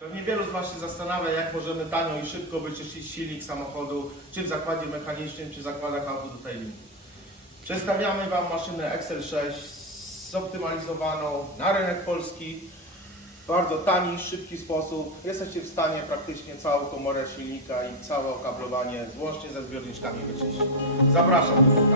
Pewnie wielu z Was się zastanawia, jak możemy tanio i szybko wyczyścić silnik samochodu, czy w zakładzie mechanicznym, czy w zakładach autodetailingu. Przedstawiamy Wam maszynę Excel 6 zoptymalizowaną na rynek polski w bardzo tani, szybki sposób. Jesteście w stanie praktycznie całą komorę silnika i całe okablowanie włącznie ze zbiorniczkami wyczyścić. Zapraszam do.